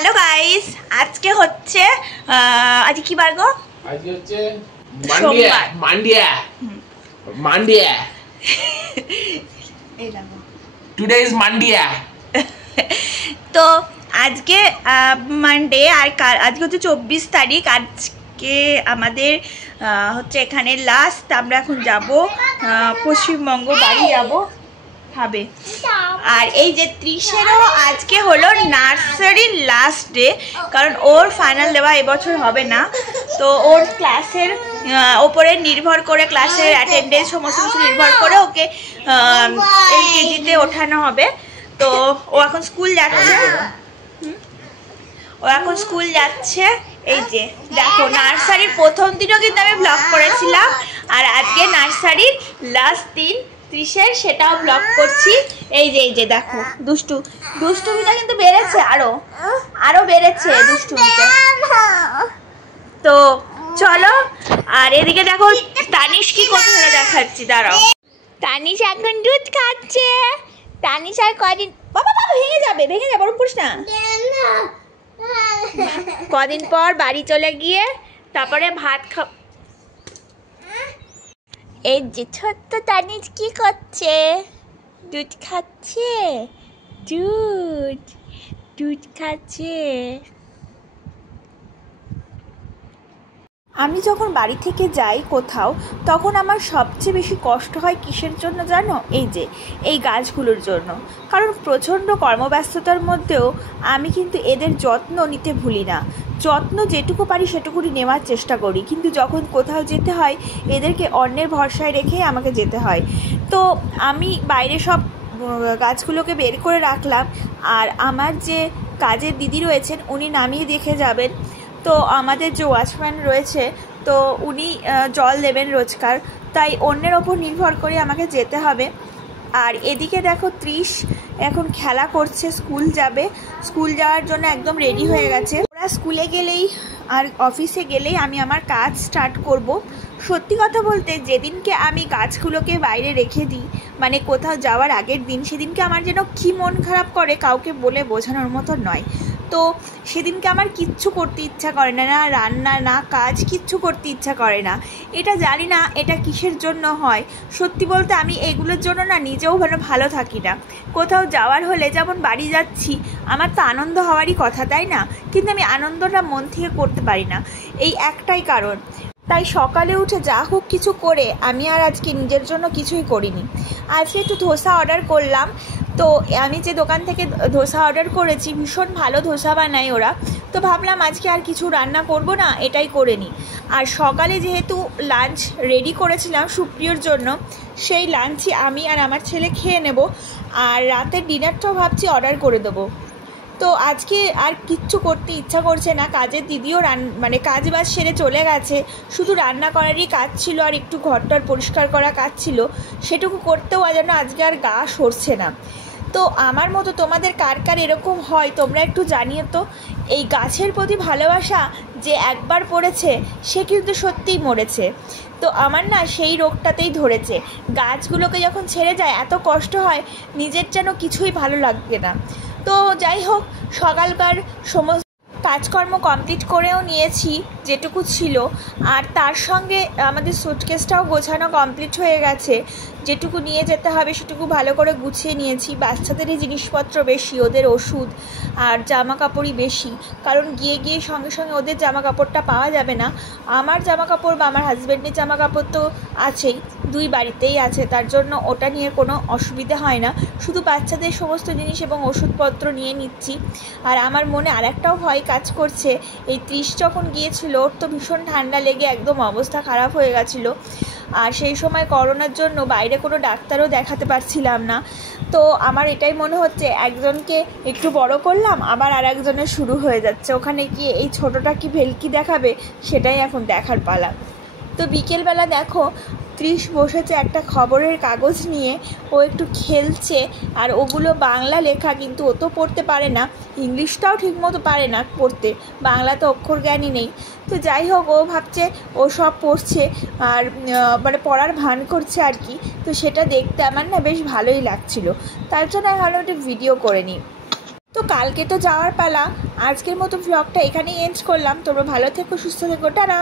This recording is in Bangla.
হ্যালো গাইস, আজকে হচ্ছে আজকে কি বার গো? আজকে হচ্ছে মান্ডিয়া এই লাগো। Today is Monday. তো আজকে মানডে আর আজকে হচ্ছে 24 তারিখ। আজকে আমাদের হচ্ছে এখানে লাস্ট। আমরা এখন যাব পশ্চিমবঙ্গ, বাড়ি যাব হবে। আর এই যে ত্রিশেরও আজকে হলো নার্সারির লাস্ট ডে, কারণ ওর ফাইনাল দেওয়া এবছর হবে না। তো ওর ক্লাসের ওপরে নির্ভর করে, ক্লাসের অ্যাটেন্ডেন্স সমস্ত কিছু নির্ভর করে ওকে এলকেজিতে ওঠানো হবে। তো ও এখন স্কুল যাচ্ছে, এই যে দেখো নার্সারির প্রথম দিনও কিন্তু আমি ব্লগ করেছিলাম, আর আজকে নার্সারির লাস্ট দিন ত্রিশের, সেটাও ব্লগ করছি। এই যে দেখো দুষ্টুমিটা কিন্তু বেড়েছে, আরো বেড়েছে দুষ্টুমিটা। তো চলো, আর এদিকে দেখো তানিশ কি কোথায় দেখাচ্ছি, দাঁড়াও। তানিশ এখন দুধ খাচ্ছে। তানিশ আর কদিন, বাবা ভেঙে যাবে ওরকম করিস না। কদিন পর বাড়ি চলে গিয়ে তারপরে ভাত এই যে ছোট্ট তানিশ কি করছে? দুধ খাচ্ছে, দুধ খাচ্ছে। আমি যখন বাড়ি থেকে যাই কোথাও, তখন আমার সবচেয়ে বেশি কষ্ট হয় কিসের জন্য জানো? এই গাছগুলোর জন্য। কারণ প্রচণ্ড কর্মব্যস্ততার মধ্যেও আমি কিন্তু এদের যত্ন নিতে ভুলি না। যত্ন যেটুকু পারি সেটুকুনি নেওয়ার চেষ্টা করি, কিন্তু যখন কোথাও যেতে হয় এদেরকে অন্যের ভরসায় রেখে আমাকে যেতে হয়। তো আমি বাইরে সব গাছগুলোকে বের করে রাখলাম, আর আমার যে কাজের দিদি রয়েছেন উনি নামিয়ে দেখে যাবেন। তো আমাদের যে ওয়াচম্যান রয়েছে, তো উনি জল দেবেন রোজকার, তাই অন্যের ওপর নির্ভর করে আমাকে যেতে হবে। আর এদিকে দেখো ত্রিশ এখন খেলা করছে, স্কুল যাওয়ার জন্য একদম রেডি হয়ে গেছে। ওরা স্কুলে গেলেই আর অফিসে গেলেই আমি আমার কাজ স্টার্ট করব। সত্যি কথা বলতে, যেদিনকে আমি গাছগুলোকে বাইরে রেখে দিই, মানে কোথাও যাওয়ার আগের দিন, সেদিনকে আমার যেন কী মন খারাপ করে কাউকে বলে বোঝানোর মতো নয়। তো সেদিনকে আমার কিচ্ছু করতে ইচ্ছা করে না, না রান্না না কাজ, কিচ্ছু করতে ইচ্ছা করে না। এটা জানি না এটা কিসের জন্য হয়। সত্যি বলতে আমি এগুলোর জন্য না নিজেও ভালো থাকি না। কোথাও যাওয়ার হলে, যেমন বাড়ি যাচ্ছি, আমার তো আনন্দ হওয়ারই কথা, তাই না? কিন্তু আমি আনন্দটা মন থেকে করতে পারি না, এই একটাই কারণ। তাই সকালে উঠে যা হোক কিছু করে আমি আর আজকে নিজের জন্য কিছুই করিনি। আজকে একটু ধোসা অর্ডার করলাম। তো আমি যে দোকান থেকে ধোসা অর্ডার করেছি, ভীষণ ভালো ধোসা বানায় ওরা। তো ভাবলাম আজকে আর কিছু রান্না করব না, এটাই করে নিই। আর সকালে যেহেতু লাঞ্চ রেডি করেছিলাম সুপ্রিয়র জন্য, সেই লাঞ্চই আমি আর আমার ছেলে খেয়ে নেব। আর রাতের ডিনারটাও ভাবছি অর্ডার করে দেবো। তো আজকে আর কিচ্ছু করতে ইচ্ছা করছে না। কাজের দিদিও কাজ বাজ সেরে চলে গেছে, শুধু রান্না করারই কাজ ছিল, আর একটু ঘরটার পরিষ্কার করা কাজ ছিল, সেটুকু করতেও যেন আজকে আর গা সরছে না। তো আমার মতো তোমাদের কার কার এরকম হয় তোমরা একটু জানিও তো। এই গাছের প্রতি ভালোবাসা যে একবার পড়েছে, সে কিন্তু সত্যিই মরেছে। তো আমার না সেই রোগটাতেই ধরেছে। গাছগুলোকে যখন ছেড়ে যায় এত কষ্ট হয়, নিজের যেন কিছুই ভালো লাগবে না। তো যাই হোক, সকালকার সমস্ত কাজকর্ম কমপ্লিট করেও নিয়েছি যেটুকু ছিল, আর তার সঙ্গে আমাদের সুটকেসটাও গোছানো কমপ্লিট হয়ে গেছে। যেটুকু নিয়ে যেতে হবে সেটুকু ভালো করে গুছিয়ে নিয়েছি। বাচ্চাদেরই জিনিসপত্র বেশি, ওদের ওষুধ আর জামা কাপড়ই বেশি, কারণ গিয়ে সঙ্গে সঙ্গে ওদের জামা কাপড়টা পাওয়া যাবে না। আমার জামা কাপড় বা আমার হাজব্যান্ডের জামা কাপড় তো আছেই, দুই বাড়িতেই আছে, তার জন্য ওটা নিয়ে কোনো অসুবিধা হয় না। শুধু বাচ্চাদের সমস্ত জিনিস এবং ওষুধপত্র নিয়ে নিচ্ছি। আর আমার মনে আরেকটাও ভয় কাজ করছে। এই ত্রিশ যখন গিয়েছিল, ওর তো ভীষণ ঠান্ডা লেগে একদম অবস্থা খারাপ হয়ে গেছিলো, আর সেই সময় করোনার জন্য বাইরে কোনো ডাক্তারও দেখাতে পারছিলাম না। তো আমার এটাই মনে হচ্ছে, একজনকে একটু বড় করলাম, আবার আর একজনের শুরু হয়ে যাচ্ছে। ওখানে গিয়ে এই ছোটোটা কি ভেলকি দেখাবে, সেটাই এখন দেখার পালা। তো বিকেলবেলা দেখো ত্রিশ বসেছে একটা খবরের কাগজ নিয়ে, ও একটু খেলছে। আর ওগুলো বাংলা লেখা, কিন্তু ও তো পড়তে পারে না, ইংলিশটাও ঠিকমতো পারে না পড়তে, বাংলাতে অক্ষর জ্ঞানই নেই। তো যাই হোক, ও ভাবছে ও সব পড়ছে আর পড়ার ভান করছে আর কি। তো সেটা দেখতে আমার না বেশ ভালোই লাগছিল, তার জন্য আমি ভাবলাম একটা ভিডিও করে নিই। তো কালকে তো যাওয়ার পালা, আজকের মতো ব্লগটা এখানেই এন্ড করলাম। তোমরা ভালো থেকো, সুস্থ থেকো, টাটা।